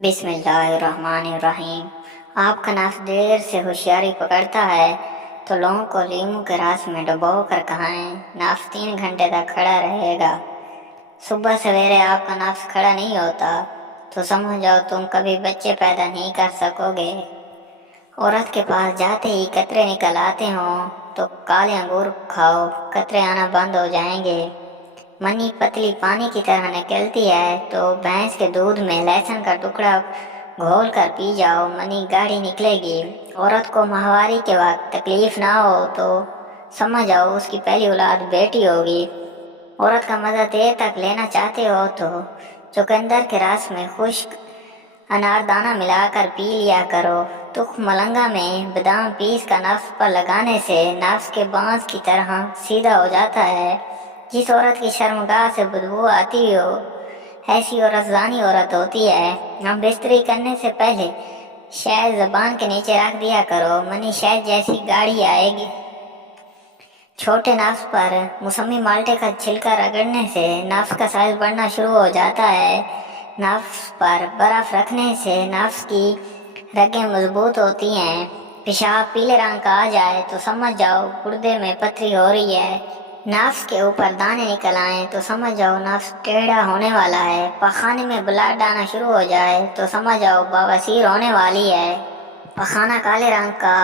बिस्मिल्लाहिर्रहमानिर्रहीम। आपका नफ्स देर से होशियारी पकड़ता है तो लौंग को लीमू के रस में डुबो कर खाएं। नफ्स 3 घंटे तक खड़ा रहेगा। सुबह सवेरे आपका नफ्स खड़ा नहीं होता तो समझ जाओ तुम कभी बच्चे पैदा नहीं कर सकोगे। औरत के पास जाते ही कतरे निकल आते हों तो काले अंगूर खाओ, कतरे आना बंद हो जाएंगे। मनी पतली पानी की तरह निकलती है तो भैंस के दूध में लहसुन का टुकड़ा घोल कर पी जाओ, मनी गाढ़ी निकलेगी। औरत को माहवारी के वक्त तकलीफ ना हो तो समझ जाओ उसकी पहली औलाद बेटी होगी। औरत का मज़ा देर तक लेना चाहते हो तो चुकंदर के रस में खुश्क अनारदाना मिलाकर पी लिया करो। तुख मलंगा में बादाम पीस का नफ्स पर लगाने से नफ्स के बांस की तरह सीधा हो जाता है। जिस औरत की शर्मगाह से बदबू आती हो ऐसी औरत जानी औरत होती है। हम बिस्तरी करने से पहले शहद जबान के नीचे रख दिया करो, मनी शहद जैसी गाढ़ी आएगी। छोटे नफ्स पर मौसमी माल्टे का छिलका रगड़ने से नफ्स का साइज बढ़ना शुरू हो जाता है। नफ्स पर बर्फ रखने से नफ्स की रगें मजबूत होती हैं। पेशाब पीले रंग का आ जाए तो समझ जाओ गुर्दे में पथरी हो रही है। नफ्स के ऊपर दाने निकल आए तो समझ जाओ नफ्स टेढ़ा होने वाला है। पखाने में ब्लड आना शुरू हो जाए तो समझ जाओ बवासीर होने वाली है। पखाना काले रंग का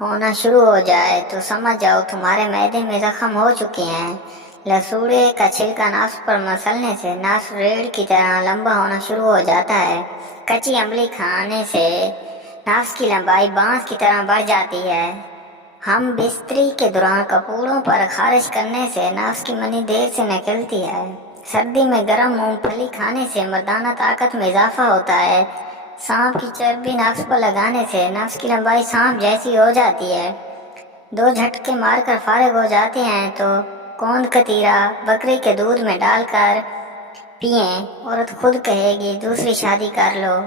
होना शुरू हो जाए तो समझ जाओ तुम्हारे मैदे में जख्म हो चुके हैं। लसूड़े का छिलका नफ्स पर मसलने से नफ्स रेड़ की तरह लंबा होना शुरू हो जाता है। कच्ची अमली खाने से नफ्स की लंबाई बांस की तरह बढ़ जाती है। हम बिस्तरी के दौरान कपूड़ों पर खारिश करने से नफ्स की मनी देर से निकलती है। सर्दी में गर्म मूंगफली खाने से मर्दाना ताकत में इजाफा होता है। सांप की चर्बी नफ्स पर लगाने से नफ्स की लंबाई सांप जैसी हो जाती है। 2 झटके मारकर फारिग हो जाते हैं तो गोंद कतीरा बकरी के दूध में डालकर पिएं। औरत खुद कहेगी दूसरी शादी कर लो।